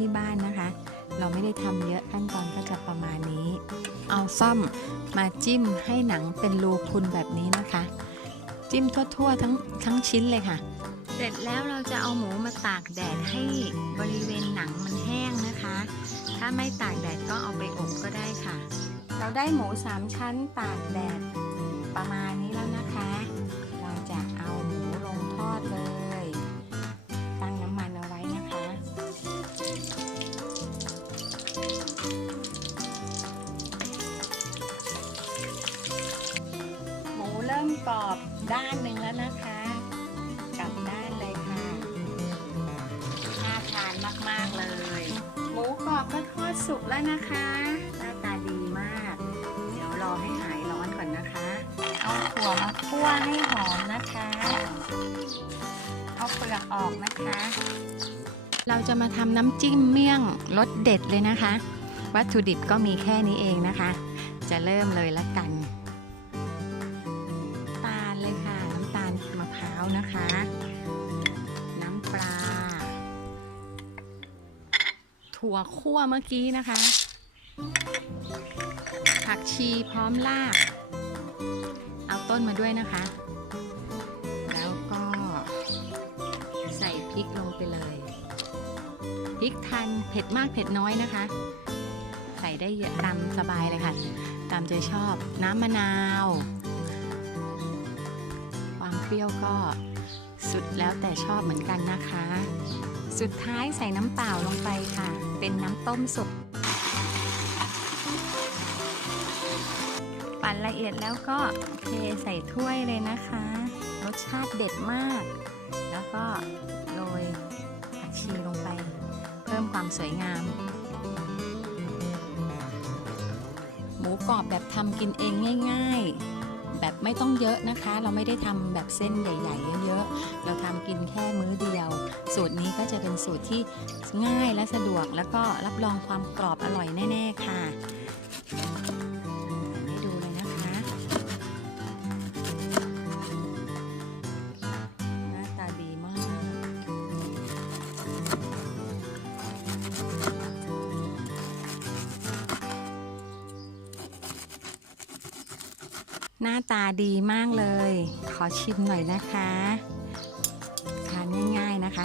ที่บ้านนะคะ เราไม่ได้ทำเยอะขั้นตอนก็จะประมาณนี้ เอาซ่อมมาจิ้มให้หนังเป็นรูพุนแบบนี้นะคะ จิ้มทั่วๆทั้งทั้งชิ้นเลยค่ะ เสร็จแล้วเราจะเอาหมูมาตากแดดให้บริเวณหนังมันแห้งนะคะ ถ้าไม่ตากแดดก็เอาไปอบก็ได้ค่ะ เราได้หมูสามชั้นตากแดดประมาณนี้แล้วนะคะ ริ่มกรอบด้านหนึ่งแล้วนะคะ กลับด้านเลยค่ะน่าทานมากๆเลย หมูกรอบก็ทอดสุกแล้วนะคะหน้าตาดีมาก เดี๋ยวรอให้หายร้อนก่อนนะคะ เอาถั่วมาคั่วให้หอมนะคะ เอาเปลือกออกนะคะ เราจะมาทำน้ำจิ้มเมี่ยงรสเด็ดเลยนะคะ วัตถุดิบก็มีแค่นี้เองนะคะ จะเริ่มเลยละกัน นะคะ น้ำปลา ถั่วคั่วเมื่อกี้นะคะ ผักชีพร้อมลาก เอาต้นมาด้วยนะคะ แล้วก็ใส่พริกลงไปเลย พริกทันเผ็ดมากเผ็ดน้อยนะคะ ใส่ได้เยอะตามสบายเลยค่ะ ตามใจชอบน้ำมะนาว ปรี้ยวก็สุดแล้วแต่ชอบเหมือนกันนะคะ สุดท้ายใส่น้ำเปล่าลงไปค่ะ เป็นน้ำต้มสุกปั่นละเอียดแล้วก็เทใส่ถ้วยเลยนะคะ รสชาติเด็ดมาก แล้วก็โรยผักชีลงไป เพิ่มความสวยงาม หมูกรอบแบบทำกินเองง่าย ๆ แบบไม่ต้องเยอะนะคะ เราไม่ได้ทำแบบเส้นใหญ่ ๆ เยอะๆเราทำกินแค่มื้อเดียว สูตรนี้ก็จะเป็นสูตรที่ง่ายและสะดวก แล้วก็รับรองความกรอบอร่อยแน่ ๆ ค่ะ หน้าตาดีมากเลย ขอชิมหน่อยนะคะ ทานง่ายๆนะคะ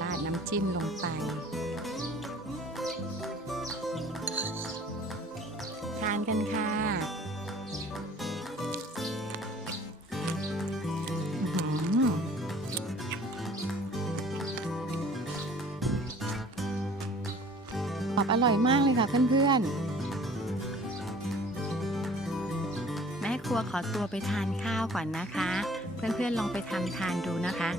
ราดน้ำจิ้มลงไป ทานกันค่ะอื้อหือกรอบอร่อยมากเลยค่ะเพื่อนๆ ครัวขอตัวไปทานข้าวก่อนนะคะ เพื่อนๆลองไปทำทานดูนะคะ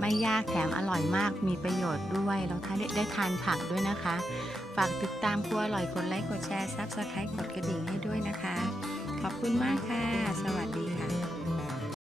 ไม่ยากแถมอร่อยมากมีประโยชน์ด้วยแล้วถ้าได้ได้ทานผักด้วยนะคะ ฝากติดตามครัวอร่อยกดไลค์กดแชร์ซับสไครต์กดกระดิ่งให้ด้วยนะคะ ขอบคุณมากค่ะ สวัสดีค่ะ